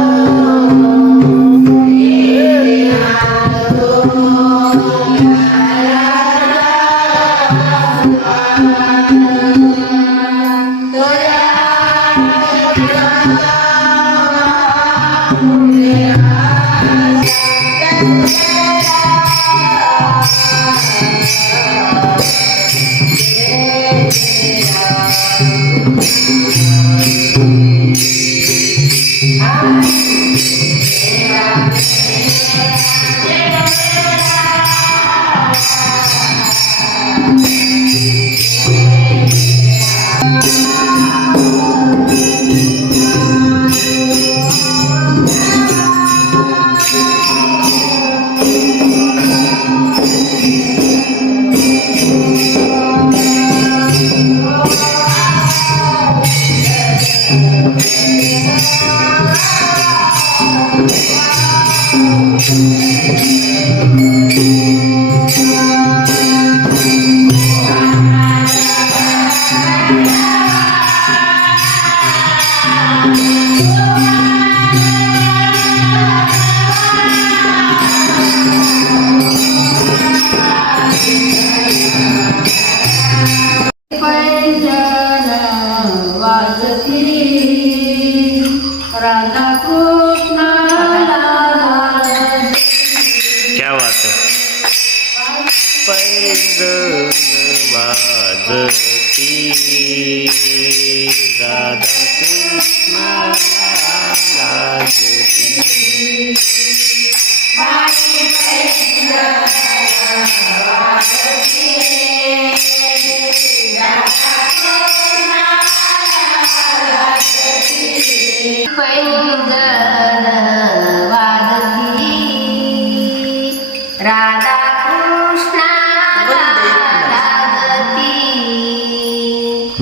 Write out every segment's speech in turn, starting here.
Senhor.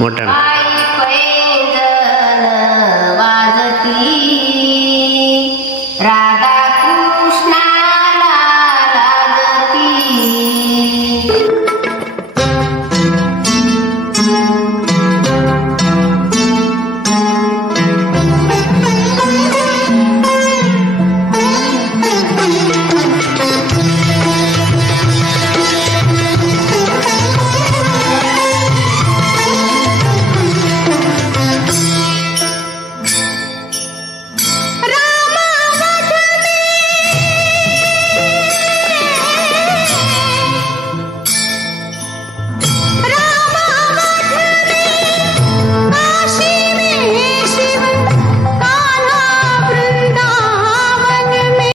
Mutton